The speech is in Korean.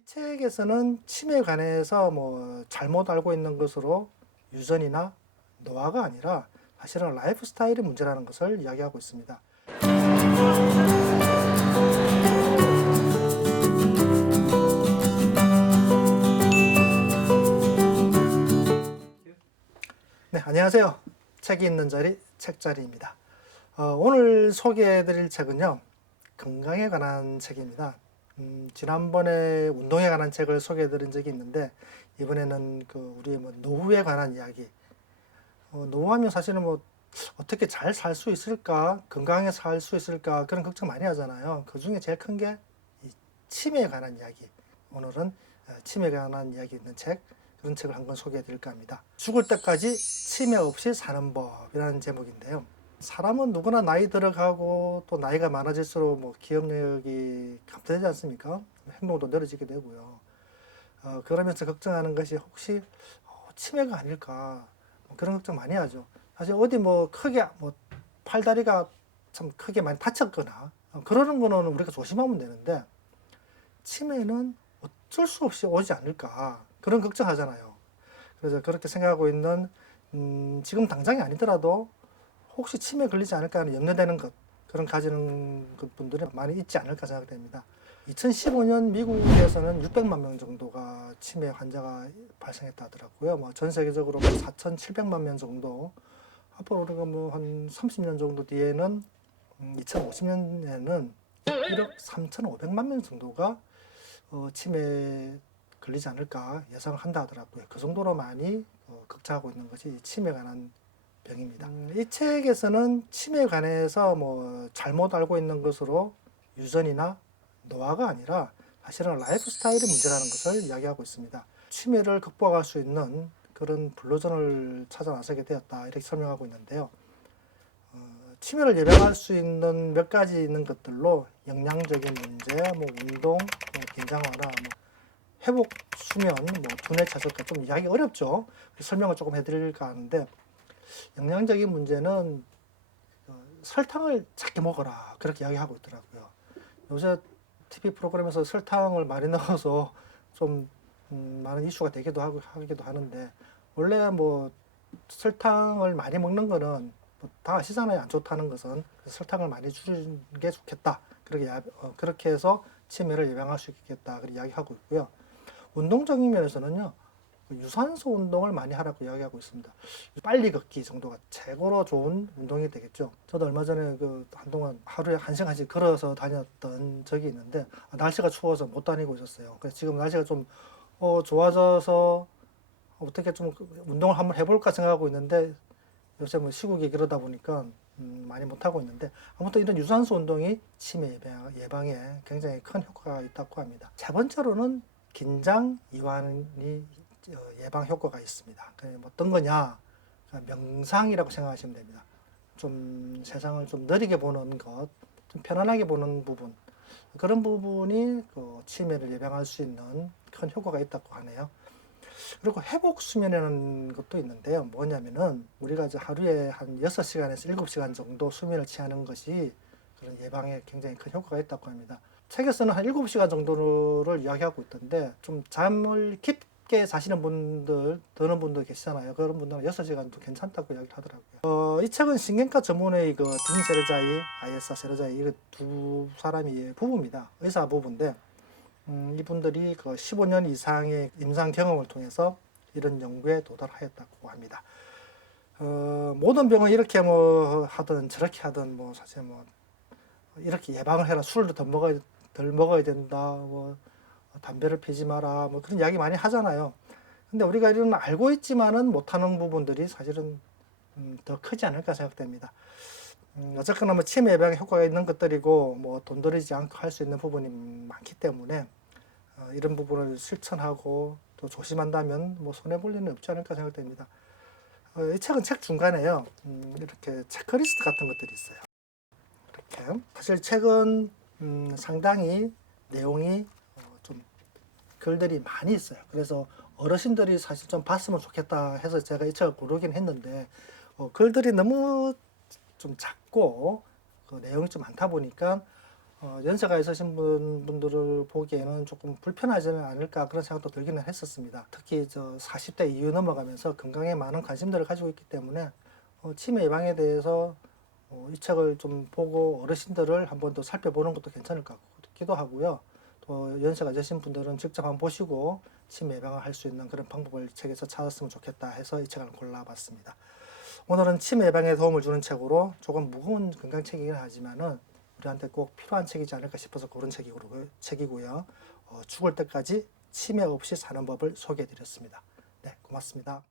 이 책에서는 치매에 관해서 잘못 알고 있는 것으로 유전이나 노화가 아니라 사실은 라이프 스타일이 문제라는 것을 이야기하고 있습니다. 네, 안녕하세요. 책이 있는 자리, 책자리입니다. 오늘 소개해드릴 책은요, 건강에 관한 책입니다. 지난번에 운동에 관한 책을 소개해드린 적이 있는데, 이번에는 우리의 노후에 관한 이야기. 노후하면 사실은 어떻게 잘 살 수 있을까, 건강하게 살 수 있을까, 그런 걱정 많이 하잖아요. 그 중에 제일 큰 게 치매에 관한 이야기. 오늘은 치매에 관한 이야기 있는 책, 그런 책을 한 권 소개해 드릴까 합니다. 죽을 때까지 치매 없이 사는 법이라는 제목인데요. 사람은 누구나 나이 들어가고 또 나이가 많아질수록 기억력이 감퇴되지 않습니까? 행동도 느려지게 되고요. 그러면서 걱정하는 것이 혹시 치매가 아닐까, 그런 걱정 많이 하죠. 사실 어디 크게 팔다리가 참 크게 많이 다쳤거나 그러는 거는 우리가 조심하면 되는데, 치매는 어쩔 수 없이 오지 않을까, 그런 걱정하잖아요. 그래서 그렇게 생각하고 있는 지금 당장이 아니더라도 혹시 치매에 걸리지 않을까 하는 염려되는 것, 그런 가지는 분들이 많이 있지 않을까 생각됩니다. 2015년 미국에서는 600만 명 정도가 치매 환자가 발생했다 하더라고요. 전 세계적으로 4,700만 명 정도, 앞으로 우리가 한 30년 정도 뒤에는 2050년에는 1억 3,500만 명 정도가 치매에 걸리지 않을까 예상한다 하더라고요. 그 정도로 많이 걱정하고 있는 것이 치매에 관한 병입니다. 이 책에서는 치매에 관해서 잘못 알고 있는 것으로 유전이나 노화가 아니라 사실은 라이프 스타일이 문제라는 것을 이야기하고 있습니다. 치매를 극복할 수 있는 그런 블루존을 찾아 나서게 되었다, 이렇게 설명하고 있는데요. 치매를 예방할 수 있는 몇 가지 있는 것들로 영양적인 문제, 운동, 긴장 완화, 회복, 수면, 두뇌 차적과 좀 이야기 어렵죠. 설명을 조금 해드릴까 하는데, 영양적인 문제는 설탕을 작게 먹어라, 그렇게 이야기하고 있더라고요. 요새 TV 프로그램에서 설탕을 많이 넣어서 좀 많은 이슈가 되기도 하기도 하는데, 원래 설탕을 많이 먹는 거는 다 아시잖아요, 안 좋다는 것은. 그래서 설탕을 많이 줄이는 게 좋겠다, 그렇게 해서 치매를 예방할 수 있겠다, 그렇게 이야기하고 있고요. 운동적인 면에서는요, 유산소 운동을 많이 하라고 이야기하고 있습니다. 빨리 걷기 정도가 최고로 좋은 운동이 되겠죠. 저도 얼마 전에 한동안 하루에 1시간씩 걸어서 다녔던 적이 있는데, 날씨가 추워서 못 다니고 있었어요. 그래서 지금 날씨가 좀 좋아져서 어떻게 좀 운동을 한번 해볼까 생각하고 있는데, 요새 시국이 그러다 보니까 많이 못 하고 있는데, 아무튼 이런 유산소 운동이 치매 예방에 굉장히 큰 효과가 있다고 합니다. 세 번째로는 긴장 이완이 예방 효과가 있습니다. 어떤 거냐? 명상이라고 생각하시면 됩니다. 좀 세상을 좀 느리게 보는 것, 좀 편안하게 보는 부분, 그런 부분이 치매를 예방할 수 있는 큰 효과가 있다고 하네요. 그리고 회복 수면이라는 것도 있는데요. 뭐냐면은 우리가 이제 하루에 한 6시간에서 7시간 정도 수면을 취하는 것이 그런 예방에 굉장히 큰 효과가 있다고 합니다. 책에서는 한 7시간 정도를 이야기하고 있던데, 좀 잠을 깊게 자시는 분들, 드는 분들 계시잖아요. 그런 분들은 6시간도 괜찮다고 이야기를 하더라고요. 이 책은 신경과 전문의 딘 세르자이, 아예사 세르자이, 이 두 사람이 부부입니다. 의사 부부인데, 이분들이 15년 이상의 임상 경험을 통해서 이런 연구에 도달하였다고 합니다. 모든 병은 이렇게 하든 저렇게 하든 사실 이렇게 예방을 해라, 술을 덜 먹어야 된다, 담배를 피지 마라, 그런 이야기 많이 하잖아요. 근데 우리가 이런 알고 있지만은 못하는 부분들이 사실은 더 크지 않을까 생각됩니다. 어쨌거나 치매 예방에 효과가 있는 것들이고 돈 들이지 않고 할 수 있는 부분이 많기 때문에 이런 부분을 실천하고 또 조심한다면 손해볼 일은 없지 않을까 생각됩니다. 이 책은 책 중간에요, 이렇게 체크리스트 같은 것들이 있어요. 이렇게 사실 책은 상당히 내용이 좀 글들이 많이 있어요. 그래서 어르신들이 사실 좀 봤으면 좋겠다 해서 제가 이 책을 고르긴 했는데, 글들이 너무 좀 작고 내용이 좀 많다 보니까 연세가 있으신 분들을 보기에는 조금 불편하지는 않을까 그런 생각도 들기는 했었습니다. 특히 40대 이후 넘어가면서 건강에 많은 관심들을 가지고 있기 때문에 치매 예방에 대해서 이 책을 좀 보고 어르신들을 한번 더 살펴보는 것도 괜찮을 것 같기도 하고요. 또 연세가 있으신 분들은 직접 한번 보시고 치매 예방을 할 수 있는 그런 방법을 이 책에서 찾았으면 좋겠다 해서 이 책을 골라봤습니다. 오늘은 치매 예방에 도움을 주는 책으로 조금 무거운 건강책이긴 하지만은 우리한테 꼭 필요한 책이지 않을까 싶어서 고른 책이고요. 죽을 때까지 치매 없이 사는 법을 소개해 드렸습니다. 네, 고맙습니다.